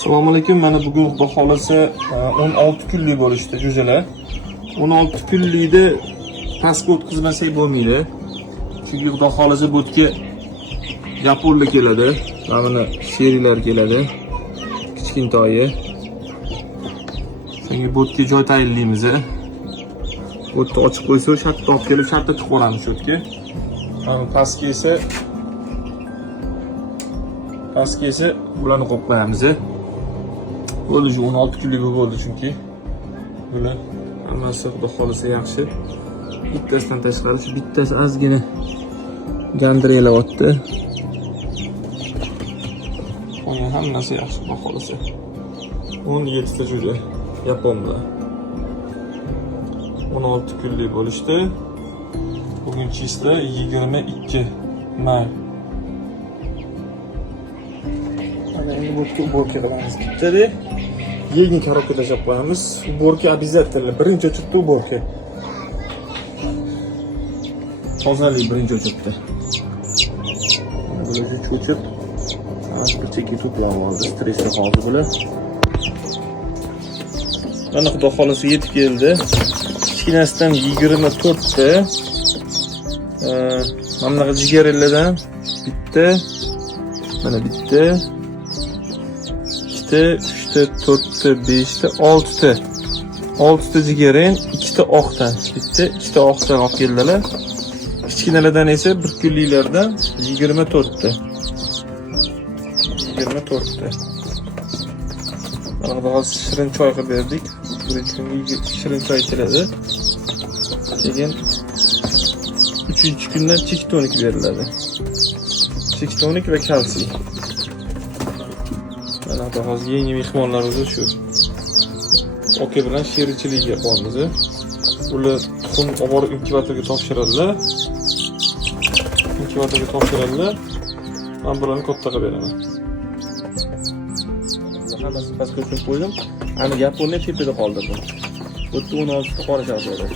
Assalomu alaykum. Mana bugun xudo xolasa 16 kunlik bo'lishdi jo'jalar. 16 kunlikda pastga o'tkazmasak bo'lmaydi. Chunki xudo xolasa bo'tga yaponlar keladi. Mana sherilar keladi. Kichkintoyi. Shunga bo'tga joy tayinlaymiz. Bo'tni ochib qo'ysa, shartta olib kelib, shartta chiqib olamiz o'tga. Pastga esa bularni qo'yib qo'yamiz. Bo'ldi, 16 kunlik bo'ldi chunki. Bular hammasi xudo xolasa yaxshi. Bittasidan tashqari shu bittasi ozgina gandiralayapti. Qolgan hammasi yaxshi xudo xolasa. 17 ta jo'ja yaponda. 16 kunlik bo'lishdi. Bugun chista 22 may. Ana endi bu уборка qilamiz. Bitta yengil korobka tashlab qo'yamiz. Уборка обязательно. Birinchi o'chirda уборка. Tozalik birinchi o'chirda. Bularni cho'chib, bir to'plab oldi. Stressga hozir bular. Mana xudo xolasa yetib keldi. Kichkinasidan 24 ta. Mana bunaqa jigarlardan bitta, mana bitta, 2 ta, 3 ta, 4 ta, 5 ta, 6 ta. 6 ta jigarin, 2 ta oqdan, bitta, 2 ta oqdan olib keldilar. Kichkinalardan esa 1 kunliklardan 24 ta. 24 ta. Mana hozir shirin choy qilib berdik. Birinchi kunga shirin choy ichiladi. Keyin 3-kundan chek tonik beriladi. Chek tonik va kalsiy. Mana hozir yangi mehmonlarimiz shu. Oka bilan sherichilikga qo'yamiz. Ular tuxum olib borib inkubatorga topshiradilar. Inkubatorga topshiradilar. Men bularni katta qilib beraman. Hammasini pastga qo'yib qo'ydim. Ani Yaponiya tepida qoldirdim. Bu 16 ta qora shahzoda.